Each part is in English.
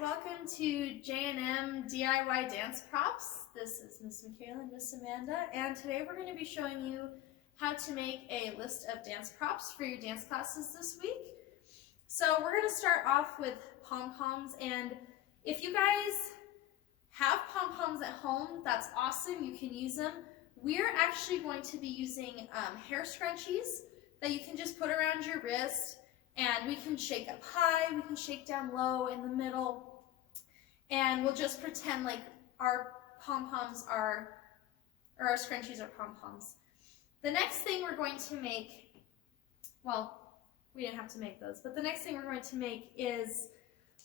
welcome to J&M DIY Dance Props. This is Miss Michaela and Miss Amanda, and today we're going to be showing you how to make a list of dance props for your dance classes this week. So we're going to start off with pom-poms, and if you guys have pom-poms at home, that's awesome, you can use them. We're actually going to be using hair scrunchies that you can just put around your wrist. And we can shake up high, we can shake down low, in the middle, and we'll just pretend like our pom-poms are, or our scrunchies are pom-poms. The next thing we're going to make, well, we didn't have to make those, but the next thing we're going to make is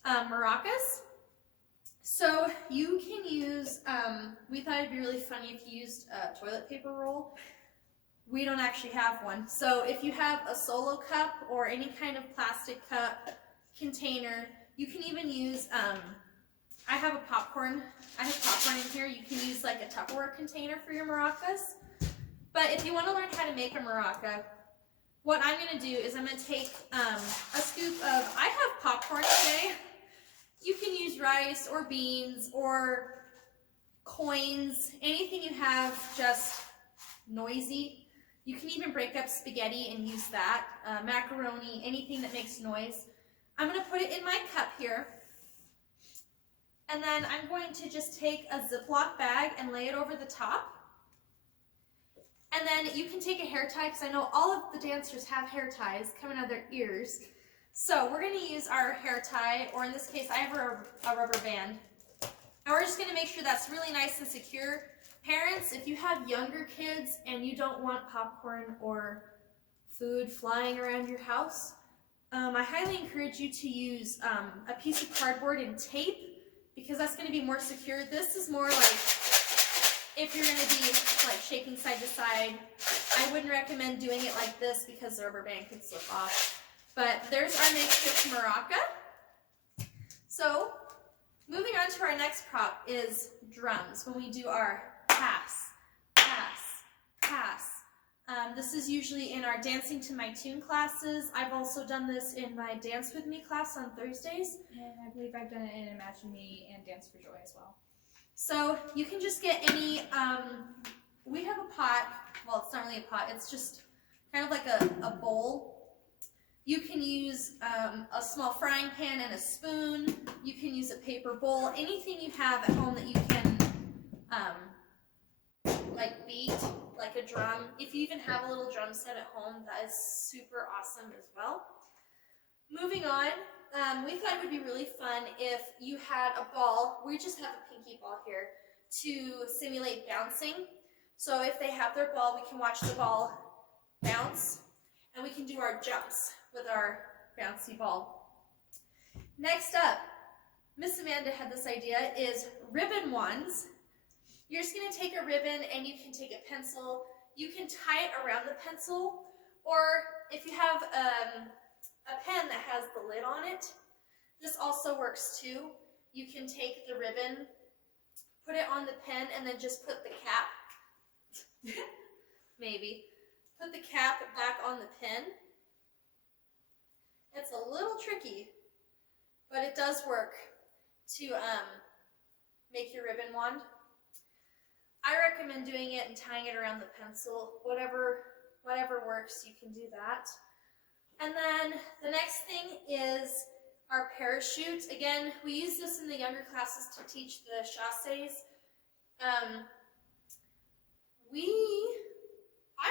maracas. So you can use, we thought it'd be really funny if you used a toilet paper roll. We don't actually have one. So if you have a solo cup or any kind of plastic cup container, you can even use, I have popcorn in here. You can use like a Tupperware container for your maracas. But if you want to learn how to make a maraca, what I'm going to do is I'm going to take a scoop of, I have popcorn today. You can use rice or beans or coins, anything you have just noisy. You can even break up spaghetti and use that, macaroni, anything that makes noise. I'm going to put it in my cup here. And then I'm going to just take a Ziploc bag and lay it over the top. And then you can take a hair tie, because I know all of the dancers have hair ties coming out of their ears. So we're going to use our hair tie, or in this case I have a rubber band. And we're just going to make sure that's really nice and secure. Parents, if you have younger kids and you don't want popcorn or food flying around your house, I highly encourage you to use a piece of cardboard and tape, because that's going to be more secure. This is more like if you're going to be like shaking side to side. I wouldn't recommend doing it like this because the rubber band could slip off. But there's our makeshift maraca. So moving on to our next prop is drums. When we do our pass, pass, pass. This is usually in our Dancing to My Tune classes. I've also done this in my Dance With Me class on Thursdays. And I believe I've done it in Imagine Me and Dance for Joy as well. So you can just get any, we have a pot, well it's not really a pot, it's just kind of like a bowl. You can use a small frying pan and a spoon. You can use a paper bowl, anything you have at home that you can like beat, like a drum. If you even have a little drum set at home, that is super awesome as well. Moving on, we thought it would be really fun if you had a ball. We just have a pinky ball here to simulate bouncing. So if they have their ball, we can watch the ball bounce, and we can do our jumps with our bouncy ball. Next up, Miss Amanda had this idea, is ribbon wands. You're just going to take a ribbon and you can take a pencil. You can tie it around the pencil, or if you have a pen that has the lid on it, this also works too. You can take the ribbon, put it on the pen, and then just put the cap, maybe, put the cap back on the pen. It's a little tricky, but it does work to make your ribbon wand. I recommend doing it and tying it around the pencil. Whatever works, you can do that. And then the next thing is our parachute. Again, we use this in the younger classes to teach the chasses. I'm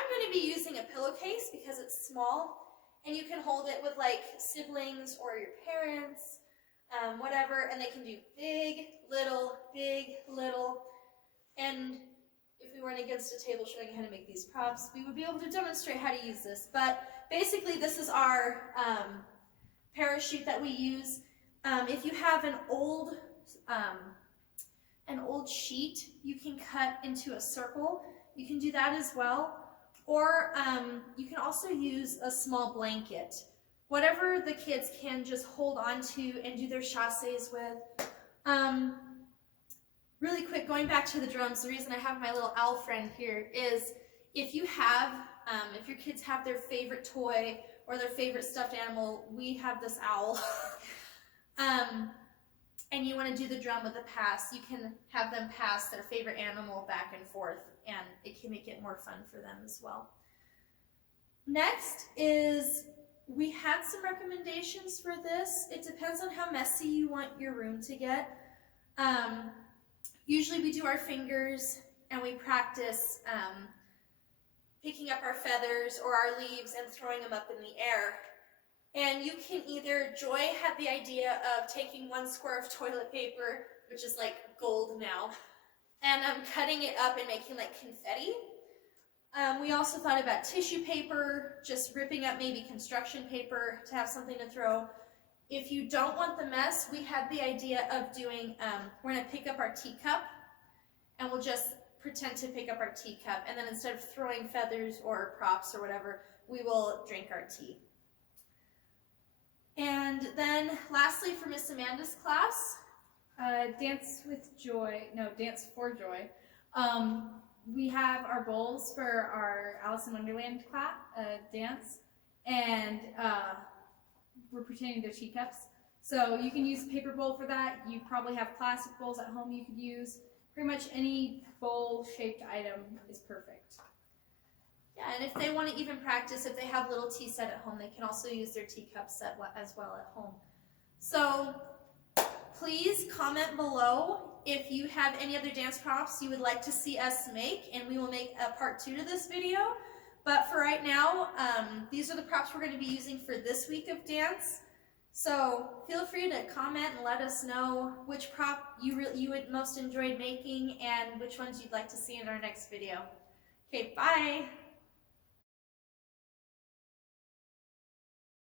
going to be using a pillowcase because it's small, and you can hold it with like siblings or your parents, whatever, and they can do big, little. And if we weren't against a table showing you how to make these props, we would be able to demonstrate how to use this. But basically, this is our parachute that we use. If you have an old sheet, you can cut into a circle. You can do that as well. Or you can also use a small blanket. Whatever the kids can just hold on to and do their chasses with. Really quick, going back to the drums, the reason I have my little owl friend here is if you have, if your kids have their favorite toy or their favorite stuffed animal, we have this owl. and you want to do the drum with a pass, you can have them pass their favorite animal back and forth, and it can make it more fun for them as well. Next is, we had some recommendations for this. It depends on how messy you want your room to get. Usually we do our fingers and we practice picking up our feathers or our leaves and throwing them up in the air. And you can either, Joy had the idea of taking one square of toilet paper, which is like gold now, and cutting it up and making like confetti. We also thought about tissue paper, just ripping up maybe construction paper to have something to throw. If you don't want the mess, we had the idea of doing, we're going to pick up our teacup, and we'll just pretend to pick up our teacup, and then instead of throwing feathers or props or whatever, we will drink our tea. And then lastly, for Miss Amanda's class, Dance for Joy. We have our bowls for our Alice in Wonderland dance, and we're pretending they're teacups. So you can use a paper bowl for that. You probably have plastic bowls at home you could use. Pretty much any bowl-shaped item is perfect. Yeah, and if they want to even practice, if they have little tea set at home, they can also use their teacup set as well at home. So please comment below if you have any other dance props you would like to see us make, and we will make a part 2 to this video. But for right now, these are the props we're going to be using for this week of dance. So feel free to comment and let us know which prop you would most enjoyed making and which ones you'd like to see in our next video. Okay, bye!